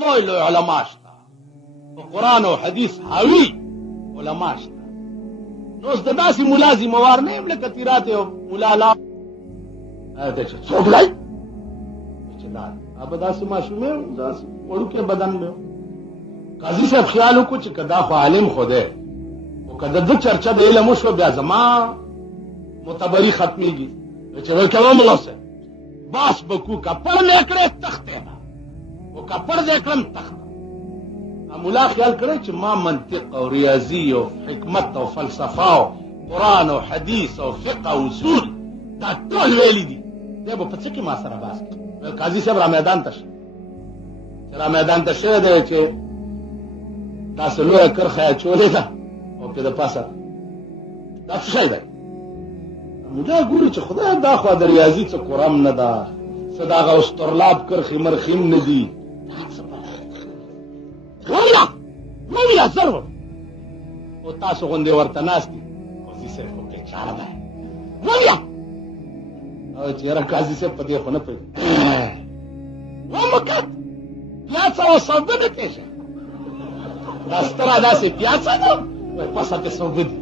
لوی لوی علما شته په قرآن او حدیث حاوی علما شته. نو اوس د داسې ملا ذموار نه یم لکه تیرات یو ملا لا چې څوک لای چې دا ابا داسې ماشومه داسې وړوکی بدن مې قاضي صاحب خیال وکړو چې که دا خو عالم خو دی او که د ده چرچه د علم وشوه بیا زما معتبري ختمېږي. چې ویل کوه ملا صاحب باس به کو کپړ مې کړې تختې ده او کپړ دې کړم تخته. ملا خیال کړی چې ما منطق او ریاضي او حکمت او فلسفه او قرآن او حدیث او فقه او اصول دا ټول ویلي دي، دی به په څه کې ما سره باس کړي. ویل قاضي صاحب را میدان ته شه. چې را میدان ته شوی دی چې داسې لویه کرښه یې اچولې ده او پې د پاسه دا څه شی دی؟ ملا ګوري چې خدای دا خو د ریاضي څه قرم نه ده، څه د هغه استرلاب کرښې مرخې هم نه دي. ویله زر او تاسو غوندې ورته ناست دي قاضي صاحب خو کې چاره ده ویله او چې یاره قاضي صاحب په دې خو نه پوهېږي ومکت پیاڅه او سوده نه پېژه دا ستره داسې پیاڅه ده وایي پسه پې سوده دي.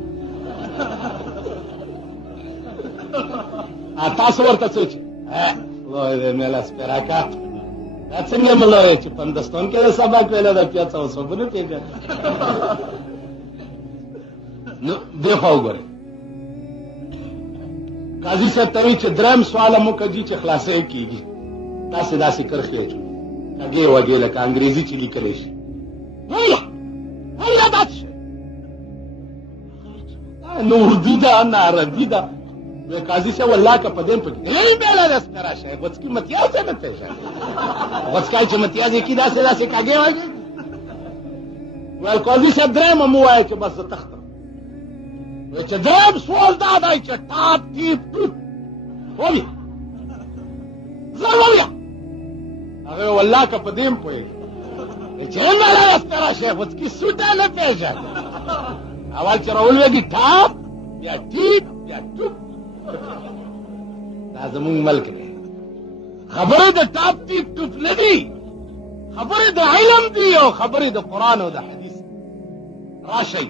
تاسو ورته څه چې لوی دی میله سپېراکات دا څنګه ملا وایي چې پندستون کې د سبق ویله ده پیاڅه او سوده نه پېژه. نو دې خوا وګورئ قاضي صاحب ته وایي چې درېیم سواله مو که جي چې خلاصه یې کېږي داسې داسې کرښې اچوي کږې وږې لکه انګریزي چې لیکلی شي. ویله ویله دا څه شی نه اردو ده نه عربي ده. قاضي صاحب والله که په دې پکې یې بیله ده سپېره شی غوڅکي متیازې نه پېژني غوڅکای چې متیازې کي داسې داسې کږې وږې. ویل قاضي صاحب درېیمه مو ووایه چې بس زه تښتم. وایي چې درېیم سوال دا دی چې ټاپ ټیپ ټوپ وویه زه وویه. هغه والله که په دې هم پوهېږي چې یې بیله ده سپېره شی غوڅکي سوټه نه پېژني. اول چې راولوېږي ټاپ بیا ټیپ بیا ټوپ. دا زمونږ ملک دی. خبرې د ټاپ ټیپ ټوپ نه دي، خبرې د علم دي او خبرې د قرآن او د حدیث. راشئ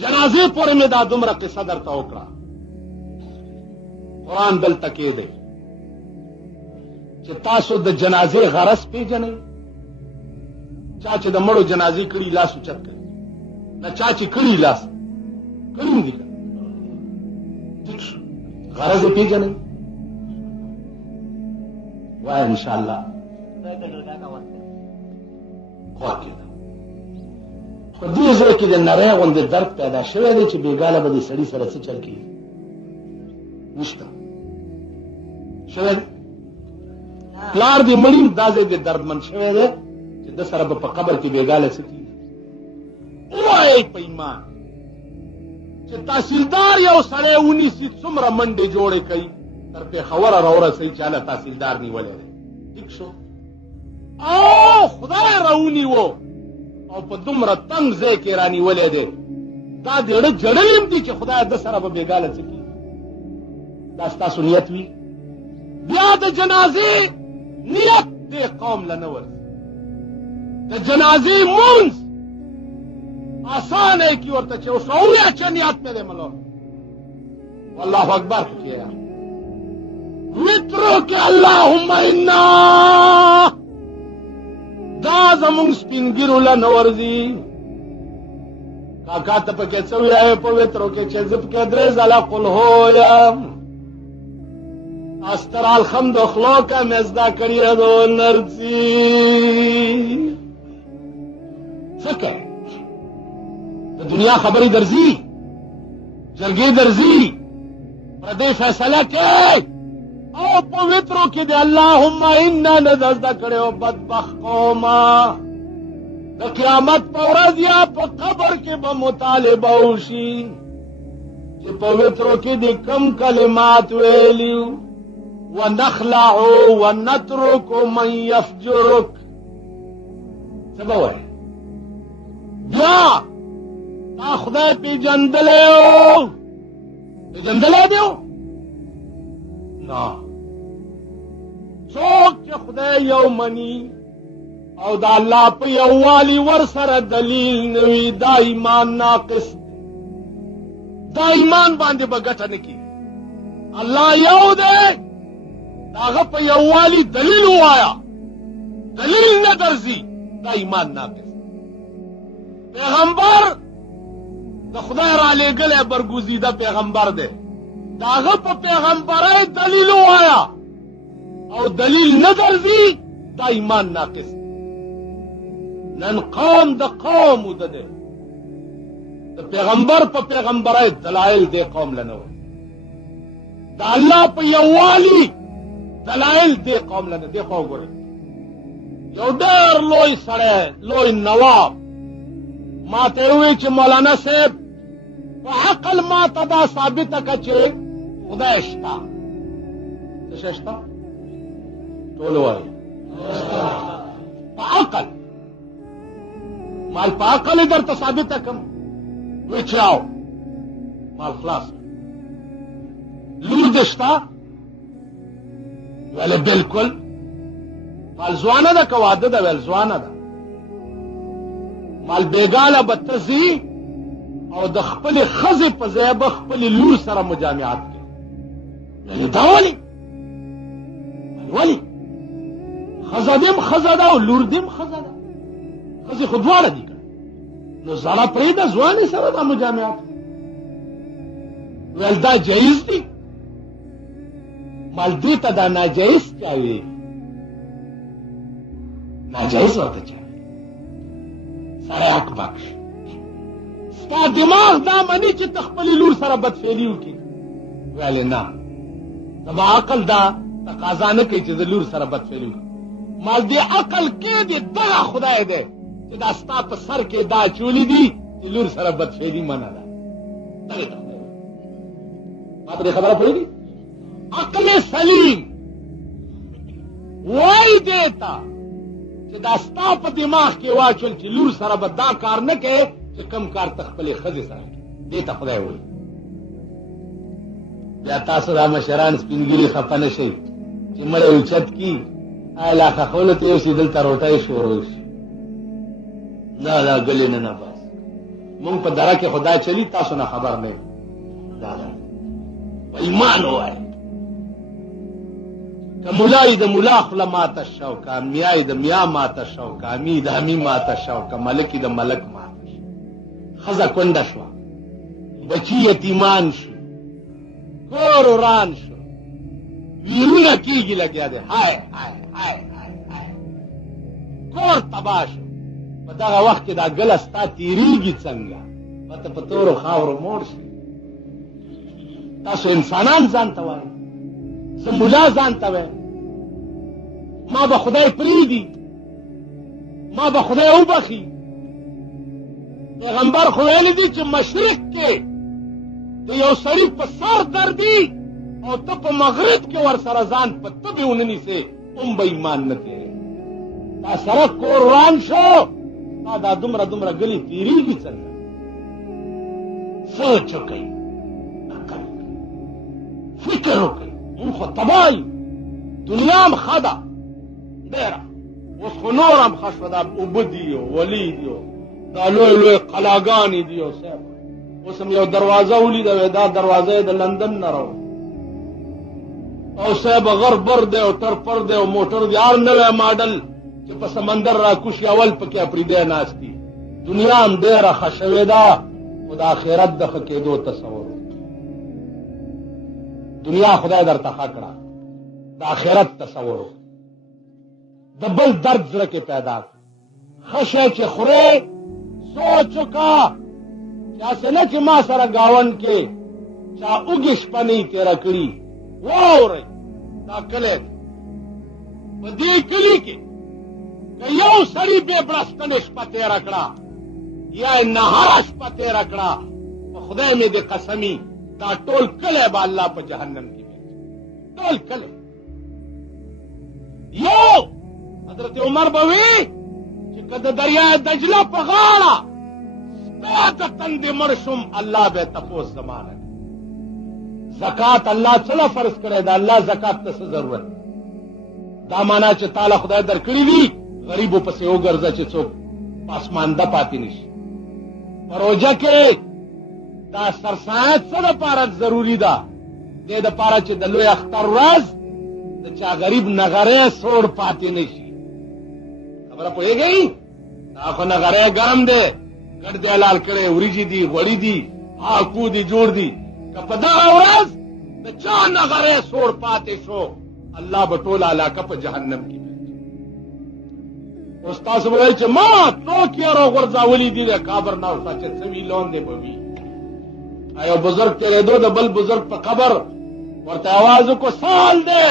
جنازې پورې مې دا دومره قصه درته وکړه. قرآن دلته کې دی چې تاسو د جنازې غرض پېژنئ. چا چې د مړو جنازې کړي لاس اوچت کړي، نه چا چې کړي لاس کړي هم دي غرض یې پېژنئ. وایه انشاءالله خوا کېده. په دې زړه کې د نری غوندې درد پیدا شوی دی چې بېګاله به د سړي سره څه چل کېږي نشته شوی دی. پلار دې مړي دا ځای دې دردمند شوی دی چې ده سره به په قبر کې بېګاله څه کېږي. ووایئ په ایمان چې تحصیلدار یو سړی ونیسي څومره منډې جوړې کوي تر پېښوره راورسوي چې هله تحصیلدار نیولی دی. ټیک شو او خدای راونیوه او په دومره تنګ ځای کې رانیولی دی دا د زړه جړلې هم دي چې خدای ده سره به بېګاله څه کېږي. دا ستاسو نیت وي. بیا د جنازې نیت دې قوم له نه ورځي. د جنازې مونځ آسان ہے کی ورته چې اوس راوویه چې نیت مې دی ملو والله اکبر پکې مترو کې اللهم انا دا زمونږ سپینګیرو له نه ورځي. کاکا ته پکې څه ویایې په وترو کې چې زه پکې درې ځله قل هو یم استر الحمد خلو کا مې زده کړې ده نرسي څه د دنیا خبرې درځي جرګې درځي پردې فیصله کوي او په وترو کې د اللهم انا نه زده کړې او بدبخت قومه د قیامت په ورځ یا په قبر کې به مطالبه وشي چې په وترو کې د کم کلمات ویلیو ونخلع ونترك من يفجرك څه به وایي بیا تا خدای پیژندلی و پیژندلی دی نه څوک چې خدای یو مني او دا الله په یووالي ور سره دلیل نوي دا ایمان ناقص دا ایمان باندې به ګټه نه کیږي الله یو دی داغه په یووالي دلیل وایا دلیل نه درځي دا ایمان ناقص پیغمبر د خدای را لېږلی برګوزیده پیغمبر دی داغه په پیغمبرۍ دلیل وایا او دلیل نه درځي دا ایمان ناقص نن قوم د قوم وده د پیغمبر په پیغمبرۍ دلایل دی قوم لنه وي د الله په یووالي دلایل دی قوم لنه دی خو وګورئ یو ډېر لوی سړی لوی نواب ما ته وی چې مولانا صاحب په عقل ما ته دا ثابته که چې خدای شته څه شته ټول وایي په عقل مال په عقل درته ثابته کم وی چاو مال خلاص لور دې شته ویل بالکل مال ځوانه ده که واده ده ویل ځوانه ده مال بیګاله به ته ځي او د خپلې ښځې په ځای به خپلې لور سره مجامعات کوي دا ولې ولې ښځه دې هم ښځه ده او لور دې هم ښځه ده ښځې خو دواړه دي که نو زړه پرېږده ځوانې سره دا مجامعات ویل دا جایز دي مال دې ته دا ناجایز چا وي ناجایز ورته چا سړی حق بخش ستا دماغ دا مني چې ته خپلې لور سره بدفعلي وکړي ویلې نه زما عقل دا تقاضا نه کوي چې د لور سره بدفعلي وکړي مال دې عقل کې دې دغه خدای دی چې دا ستا په سر کې دا چولي دي چې لور سره بدفعلي منع ده دغې ته ما ته دې خبره پوهېږي عقل سلیم وایي دې ته چې دا ستا په دماغ کې واچول چې لور سره به دا کار نه کوې چې کم کار ته خپلې ښځې سره کوي دې ته خدای وایي بیا تاسو دا مشران سپین ږیري خفه نه شئ چې مړی اوچت کي لا خښولو ته یوسي دلته روټۍ شروع شي نه دا ګلې نه نه بس مونږ په دره کې خدا چلی تاسو نه خبر نه دا ایمان ووایه که ملای د ملا خوله ماته شو که میای د میا ماته شو که امی د همي ماته شو که ملکي د ملک ماته شو ښځه کونډه شوه بچي یتیمان شو کور وران شو ویرونه کېږي لګیا دی های های های های های کور تباه شو په دغه وخت کې دا ګله ستا تېرېږي څنګه پته په تورو خاورو موړ شي تاسو انسانان ځان ته وایي زه ملا ځان ته وایم ما به خدای پرېږدي ما به خدای وبخي پیغمبر خو ویلي دي چې مشرق کې د یو سړي په سر دردي او ته په مغرب کې ورسره ځان په تبې وننیسې هم به ایمان نه تېرېږي دا سړک کور وران شو تا دا دومره دومره ګلې تېرېږي څنګه سوچ وکئ عقل فکر وکئ مونږ خو تباه یو دنیا هم ښه ده ډېره اوس خو نور هم ښه شوه دا اوبه دي او ولي دي دا لوی لوی قلاګانې دي او صاحب اوس هم you Darwaza ولیده the Darwaza یې the London نه راوړه او صاحب غر بر دی او تر پر دی او موټر دی هر نوی ماډل چې په سمندر راکوشي اول پکې اپریدی ناست دي دنیا هم ډېره ښه شوې ده خو د آخرت د ښه کېدو تصور دنیا خدای درته ښه کړه د آخرت تصور د بل درد زړه کې پیدا کړه ښه شی چې خورې سوچ وکړه چې هسې نه چې ما سره ګاونډ کې چا اوږې شپه نه یې تېره کړي واورئ دا کلی په دې کلي کې که یو سړي بې بړستنې شپه تېره کړه یا یې نهاره شپه تېره کړه په خدای مې دې قسمي دا ټول کلی به الله په جهنم کې ټول کلی یو حضرت عمر به وي چې که د دریای دجله په غاړه سپی د تندې مړ شم الله به تپوس زمانه زکات الله څه فرض کړی دا الله زکات ته څه ضرورت دا معنا چې تعالی خدای درکړي وي غریبو پسې وګرځه چې څوک پاسمانده پاتې نشي. پروژه کې دا سرسایت څه دپاره ضروري ده؟ دې دپاره چې د لوی اختر ورځ د چا غریب نغری سوړ پاتې نشي. خبره پوهېږئ؟ دا خو نغری ګرم دی، ګډ دی حلال کړی، وریجې دي، غوړي دي، هاکو دي، جوړ دي. که په دغه ورځ د چا نغری سوړ پاتې شو، الله به ټوله علاقه په جهنم کې اوس تاسو به وایئ چې ما څوک یې راغورځولي دي د قبر نه ورته چې څه وي لاندې به وي. یو بزرګ تېرېدو د بل بزرګ په قبر ورته آواز وکړو سال دی.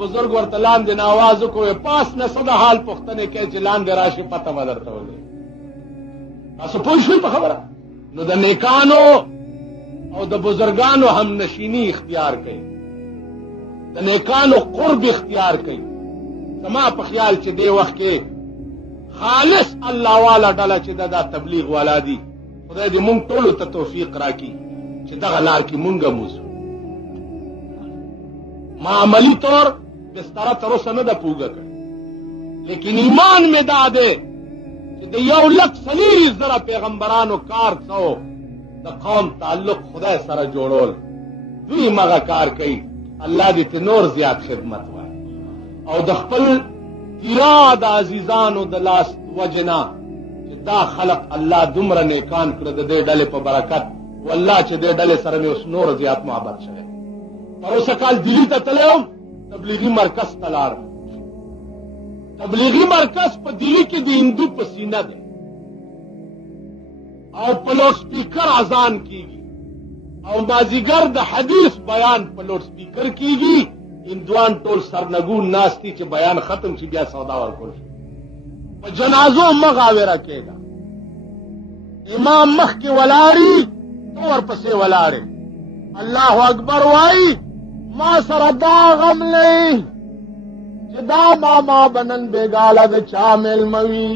بزرګ ورته لاندې نه آواز وکړو پاس نه څه د حال پوښتنې کوي چې لاندې راشي پته به درته ولګي. تاسو پوه شوئ په خبره؟ نو د نیکانو او د بزرګانو هم نشینی اختیار کوي، د نیکانو قرب اختیار کوي. زما په خیال چې دې وخت کې خالص الله والا ډله چې دا تبلیغ والا دي، خدای دې مونږ ټولو ته توفیق راکړي چې دغه لار کې مونږ هم وځو. ما عملی طور بستره تر اوسه نه ده پوګه کړې، لیکن ایمان مې دا دی چې د 1,40,000 پیغمبرانو کار څه د قوم تعلق خدای سره جوړول، دوی مغه کار کوي. الله دې ته نور زیات خدمت وای او د خپل تیرا د عزیزانو د لاس وجنا چې دا خلق الله دومره نیکان کړه د دې ډلې په برکت، والله چې دې ډلې سره مې اوس نور زیات محبت شوی. پروسه کال دلی ته تللی وم، تبلیغي مرکز ته لاړم. تبلیغي مرکز په دلی کې د هندو په سینه دی او په لوډ سپیکر اذان کیږي او مازیګر د حدیث بیان په لوډ سپیکر کیږي. هندوان ټول سرنګون ناست دي چې بیان ختم شي بیا سودا ورکول شي. په جنازو مغاوره کېده، امام مخکې ولاړي تو ورپسې ولاړې، الله اکبر وایي. ما سره دا غم لئ چې دا ماما بنن بېګاله د چا میلمه وي،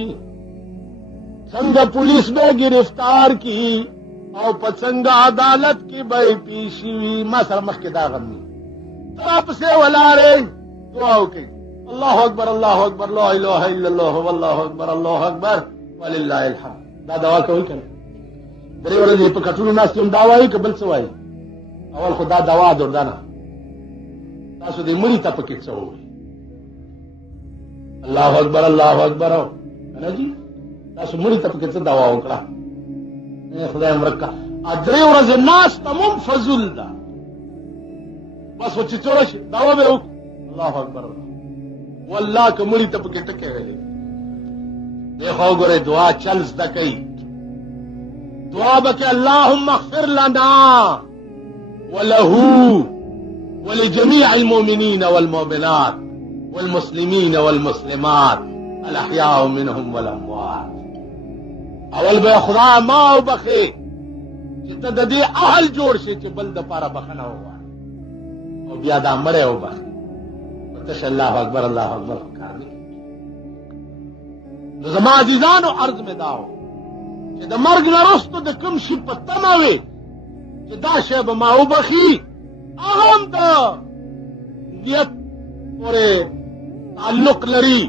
څنګه پولیس به گرفتار کی او په څنګه عدالت کې به پیشي وي. ما سره مخکې دا غم وي، تا پسې ولاړې دعا وکړئ الله اکبر الله اکبر لا اله الا الله والله اکبر الله اکبر ولله الحمد. دا دعا کوي کنه؟ درې ورځې په کټونو ناست یم دا وایي که بل څه وایي؟ اول خو دا دوا دردانه تاسو دې مړي ته پکې څه ووایي؟ الله اکبر الله اکبر کنه جي؟ تاسو مړي ته پکې څه دوا وکړه؟ خدای مرکه درې ورځې ناست هم فضول ده، بس و چې څوړه شي دوا به وکړو الله اکبر. والله که مړي ته پکې ټکې ویلې دیکھو ګورې دعا چل زده کوي. دعا بکې اللهم اغفر لنا وله ولجميع المؤمنين والمؤمنات والمسلمين والمسلمات الاحياء منهم والاموات. اول به خدا ما وبخي چې ته د دې اهل جوړ شي چې بل د پاره بخنه ووایي او بیا دا مړی وبخي. تش الله اکبر الله اکبر کار دی. نو زما عزیزانو عرض مې دا و چې د مرګ نه وروسته د کوم شي په تمه وي چې دا شی به ما وبخي، هغه هم د نیت پورې تعلق لري،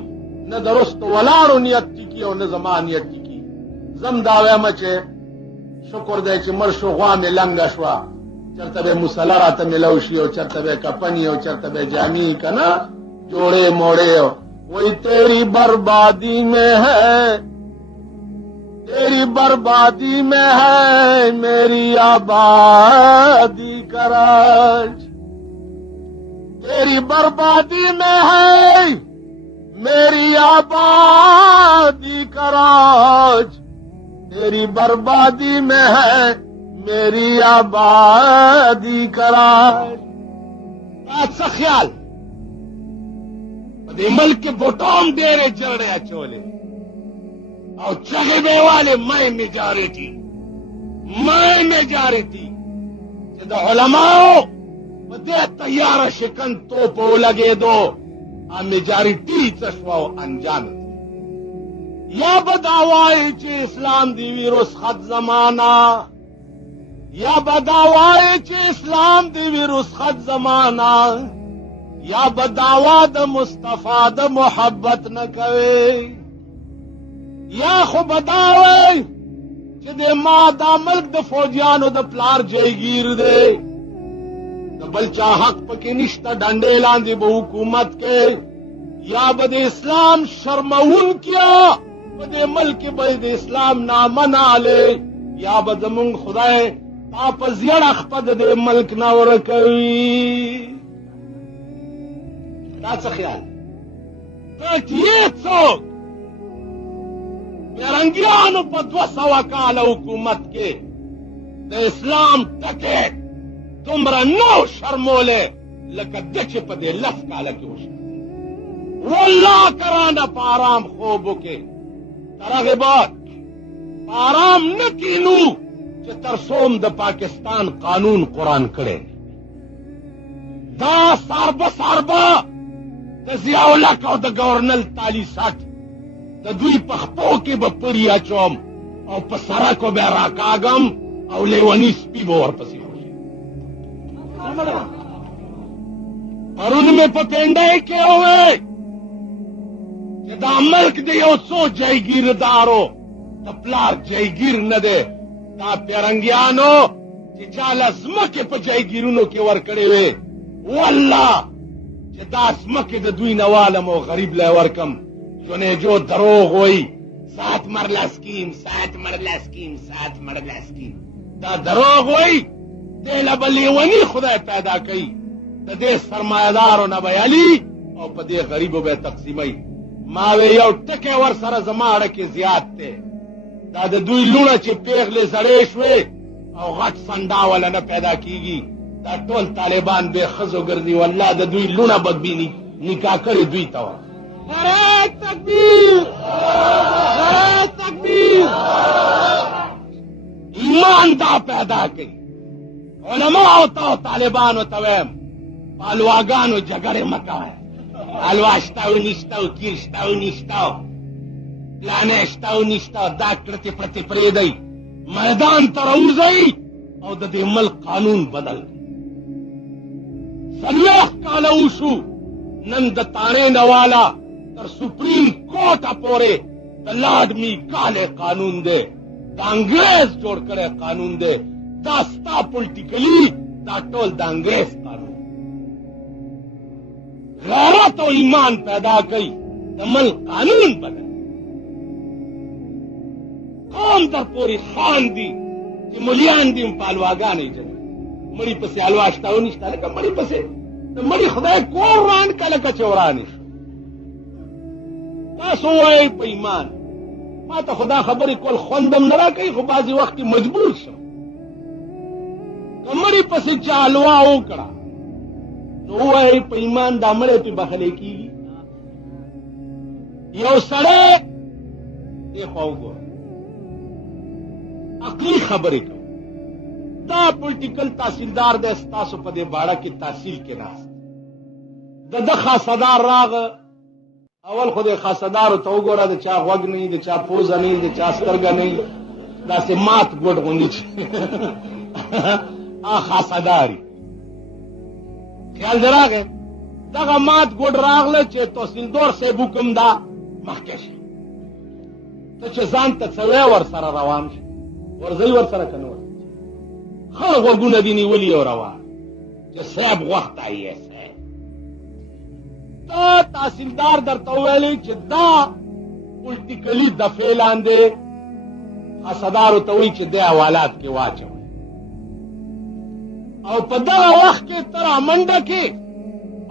نه د وروسته ولاړو نیت ټیکي او نه زما نیت ټیکي. زم دا وایم چې شکر دی چې مړ شو، غوا مې لنګه شوه، چرته به مسله راته میلو شي او چرته به کفني او چرته به جامې که نه جوړې موړې. وہی تیری بربادی میں ہے تیری بربادی میں ہے میری آبادی کا راج، تیری بربادی میں ہے میری آبادی کا راج، تیری بربادی میں ہے میری آبادی کا راج. څه خیال په دې ملک کې بوټام ډېرې جرړې اچولې او چغې به یې والې مای میجارټي چې د علماو په دې تیاره شکن توپ ولګېدو میجارټي څه شوه او انجام یا به دا وایي چې اسلام دی وي رسخت زمانه، یا به دا وایي چې اسلام دی وي رسخت زمانه، یا بدعوا د مصطفی د محبت نه کوي یا خو بداوي چې د ما دا ملک د فوجیانو د پلار جایگیر دی د بل چا حق پکې نشته ډنډې لاندې به حکومت کې یا به د اسلام شرمون کیا په دې ملک به د اسلام نامه نه آلې یا به زمونږ خدای تا په زیړه خپه د دې ملک نه ورکوي دا څه خیال ته چې څوک فرنګیانو په 200 کاله حکومت کې د اسلام ټکي دومره نو شرموله لکه د چې په دې 10 کاله کې وشو والله کرانه په آرام خوب وکې تر هغې بعد په آرام نه کینو چې تر څوم د پاکستان قانون قرآن کړی دا ساربه د ضیاءالحق او د گورنر تالیسات د دوی په خپو کې به پرې اچوم او په سړکو به راکاږم او لیوني سپي به ورپسې خوشي پرون مې په پینډۍ کې ووی چې دا ملک د یو څو جایګیردارو د پلار جایګیر نه دی دا پیرنګیانو چې چاله ځمکې په جایګیرونو کې ورکړې وې والله چې دا ځمکې د دوی نه والم او غریب لی ورکم جونیجو دروغ وی سات مرلاسکیم دا دروغ وی دی له به لیوني خدای پیدا کوي د دې سرمایهدارو نه به یلي او په دې غریبو به تقسیموي ما وی یو ټکی ور سره زما اړه زیات دی دا د دوی لوڼه چې پیغلې زړې شوې او غټ سنډاوله نه پیدا کیږي دا ټول طالبان بې ښځو ګرځي والله د دوی لوڼه بدبیني نکاح کړې دوی ته وه نعره تکبیر نعره تکبیر ایمان دا پیدا کوي علماء او طالبانو ته وایم په الواګانو جګړې مه کوئ الوا شته او نشته او کیر شته او نشته او پلانې شته او نشته دا کړتې پړتې پرېږدئ میدان ته راوځئ او د دې ملک قانون بدل کړئ 40 کاله وشو نن د تاڼې نه والا تر سپریم کورټه پورې د لارډ میکالې قانون دی د انګریز جوړ کړی قانون دی دا ستا پولیټیکلي دا ټول د انګریز قانون غیرت او ایمان پیدا کوي د ملک قانون بدل قوم در پورې خاندي چې ملیان دي په الواګانې جوړوي مړي پسې الوا شته او نشته لکه مړي پسې د مړي خدای کور ران که لکه چې ورانې شو تاسو ووایئ په ایمان ما ته خو دا خبرې کول خوندم نه راکوي خو بعضې وخت کې مجبور شم که مړي پسې چې الوا وکړه نو ووایئ په ایمان دا مړی پې بخلی کېږي یو سړی دې خوا وګوره عقلي خبرې کوي دا پولیټیکل تحصیلدار دی ستاسو په دې باړه کې تحصیل کې ناست د ده خاصدار راغه اول خو د خاصدارو ته وګوره د چا غوږ نه د چا پوزه نه د چا سترګه نه داسې مات ګوډ غوندې چې خاصداري خیال دې راغی دغه مات ګوډ راغله چې تحصیلدار صاحب حکم دا مخکې شه ته چې ځان ته څه ورسره روان شي ورځئ ورسره که نه ورځئ خړ غوږونه دې نیولي او روان چې صاحب غوښته یې صاحب ته تحصیلدار درته وویلی چې دا پولیټیکلي دفعې لاندې خاصدارو ته وایي چې دې حوالات کې واچوئ او په دغه وخت کې ته رامنډه کې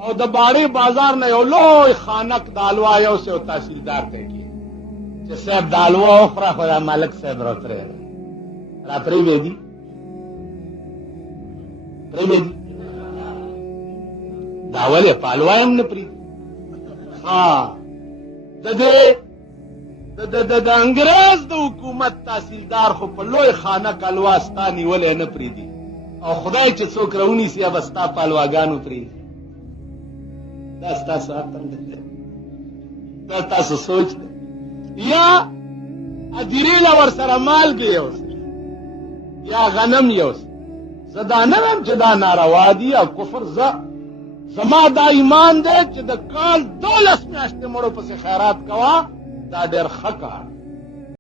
او د باړې بازار نه یو لوی خانک د الوا یو سه تحصیلدار ته کې چې صاحب د الوا وخوره خو دا ملک صاحب راپرېږدي دا ولې په الوا هم نه پرېږدي د انګریز د حکومت تحصیلدار خو په لوی خانک الوا ستا نیولی نه پرېږدي او خدای چې څوک راونیسي به ستا په الواګانو پرېږدي دا ستاسو عقل دی دا تاسو سوچ دی یا ادیرې له ورسره مالګې یوسئ یا غنم یوسئ زه دا نه وایم چې دا ناروا دي او کفر زه زما دا ایمان دی چې د کال 12 میاشتې مړو پسې خیرات کوا دا ډېر ښه کار